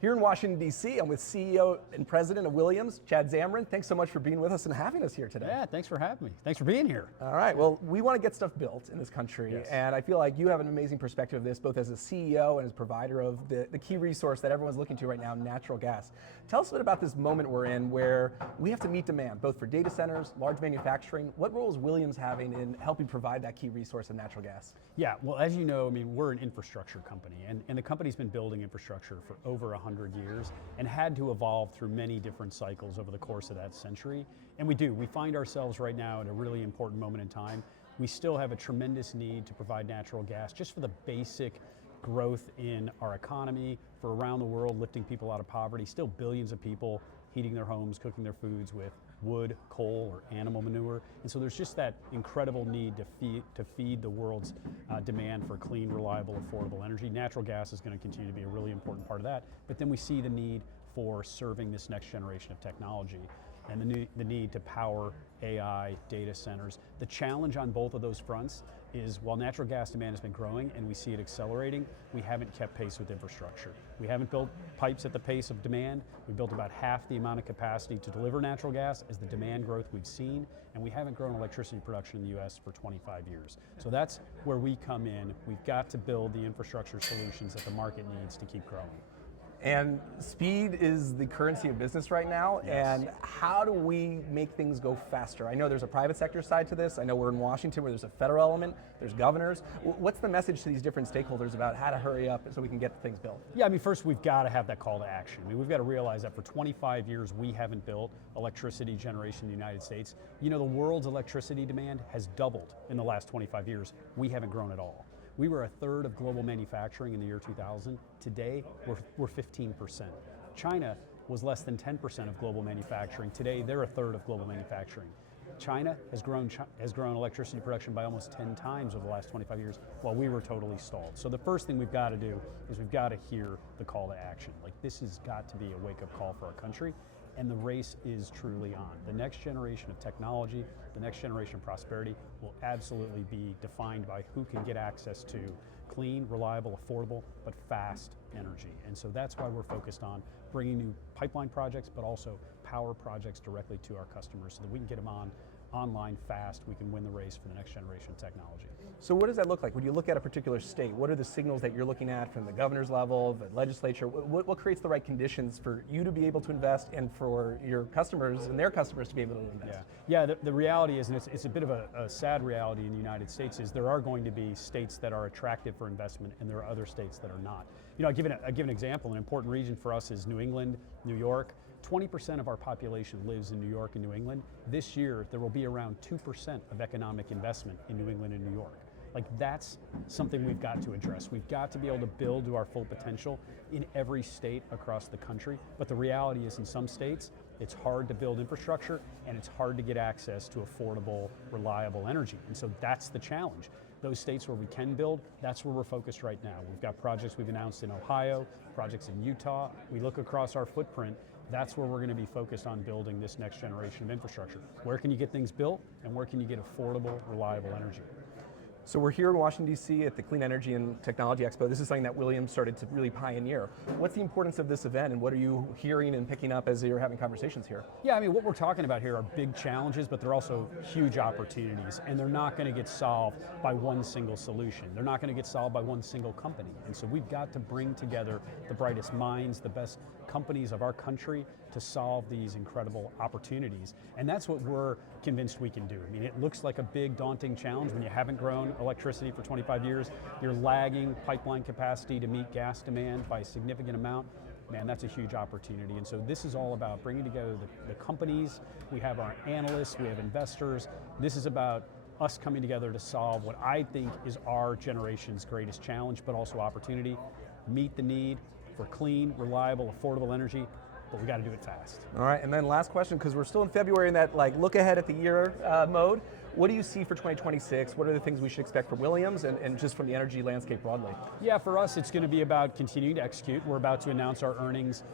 Here in Washington, D.C., I'm with CEO and President of Williams, Chad Zamarin. Thanks so much for being with us and having us here today. Yeah, thanks for having me. Thanks for being here. All right, well, we want to get stuff built in this country, Yes. and I feel like you have an amazing perspective of this, both as a CEO and as a provider of the key resource that everyone's looking to right now, natural gas. Tell us a bit about this moment we're in where we have to meet demand, both for data centers, large manufacturing. What role is Williams having in helping provide that key resource of natural gas? Yeah, well, as you know, I mean, we're an infrastructure company, and the company's been building infrastructure for over 100 years and had to evolve through many different cycles over the course of that century. And we do. We find ourselves right now at a really important moment in time. We still have a tremendous need to provide natural gas just for the basic growth in our economy, for around the world, lifting people out of poverty. Still billions of people heating their homes, cooking their foods with wood, coal, or animal manure. And so there's just that incredible need to feed the world's demand for clean, reliable, affordable energy. Natural gas is going to continue to be a really important part of that. But then we see the need for serving this next generation of technology and the need to power AI data centers. The challenge on both of those fronts is while natural gas demand has been growing and we see it accelerating, we haven't kept pace with infrastructure. We haven't built pipes at the pace of demand. We built about half the amount of capacity to deliver natural gas as the demand growth we've seen, and we haven't grown electricity production in the US for 25 years. So that's where we come in. We've got to build the infrastructure solutions that the market needs to keep growing. And speed is the currency of business right now, Yes. and how do we make things go faster? I know there's a private sector side to this. I know we're in Washington where there's a federal element, there's governors. What's the message to these different stakeholders about how to hurry up so we can get things built? Yeah, I mean, first we've got to have that call to action. I mean, we've got to realize that for 25 years we haven't built electricity generation in the United States. You know, the world's electricity demand has doubled in the last 25 years. We haven't grown at all. We were a third of global manufacturing in the year 2000. Today, we're 15%. China was less than 10% of global manufacturing. Today, they're a third of global manufacturing. China has grown electricity production by almost 10 times over the last 25 years, while we were totally stalled. So the first thing we've got to do is we've got to hear the call to action. Like, this has got to be a wake-up call for our country, and the race is truly on. The next generation of technology, the next generation of prosperity will absolutely be defined by who can get access to clean, reliable, affordable, but fast energy. And so that's why we're focused on bringing new pipeline projects, but also power projects directly to our customers so that we can get them online fast, we can win the race for the next generation of technology. So what does that look like? When you look at a particular state, what are the signals that you're looking at from the governor's level, the legislature? What creates the right conditions for you to be able to invest and for your customers and their customers to be able to invest? Yeah, the reality is, and it's a bit of a sad reality in the United States, is there are going to be states that are attractive for investment and there are other states that are not. You know, I give an example. An important region for us is New England, New York. 20% of our population lives in New York and New England. This year, there will be around 2% of economic investment in New England and New York. Like, that's something we've got to address. We've got to be able to build to our full potential in every state across the country. But the reality is, in some states, it's hard to build infrastructure and it's hard to get access to affordable, reliable energy. And so that's the challenge. Those states where we can build, that's where we're focused right now. We've got projects we've announced in Ohio, projects in Utah. We look across our footprint, that's where we're going to be focused on building this next generation of infrastructure. Where can you get things built and where can you get affordable, reliable energy? So we're here in Washington, D.C. at the Clean Energy and Technology Expo. This is something that Williams started to really pioneer. What's the importance of this event and what are you hearing and picking up as you're having conversations here? Yeah, I mean, what we're talking about here are big challenges, but they're also huge opportunities, and they're not going to get solved by one single solution. They're not going to get solved by one single company. And so we've got to bring together the brightest minds, the best companies of our country to solve these incredible opportunities. And that's what we're convinced we can do. I mean, it looks like a big, daunting challenge when you haven't grown electricity for 25 years. You're lagging pipeline capacity to meet gas demand by a significant amount. Man, that's a huge opportunity. And so this is all about bringing together the companies. We have our analysts, we have investors. This is about us coming together to solve what I think is our generation's greatest challenge, but also opportunity. Meet the need for clean, reliable, affordable energy, but we got to do it fast. All right, and then last question, because we're still in February in that like look ahead at the year mode. What do you see for 2026? What are the things we should expect from Williams and just from the energy landscape broadly? Yeah, for us, it's going to be about continuing to execute. We're about to announce our earnings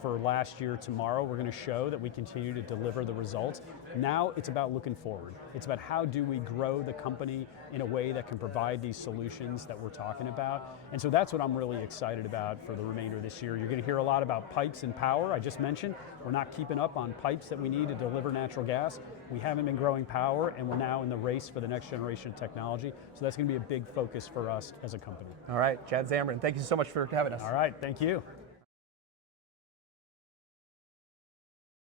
for last year tomorrow. We're going to show that we continue to deliver the results. Now it's about looking forward. It's about how do we grow the company in a way that can provide these solutions that we're talking about. And so that's what I'm really excited about for the remainder of this year. You're going to hear a lot about pipes and power. I just mentioned we're not keeping up on pipes that we need to deliver natural gas. We haven't been growing power, and we're now in the race for the next generation of technology. So that's going to be a big focus for us as a company. All right, Chad Zamarin, thank you so much for having us. All right, thank you.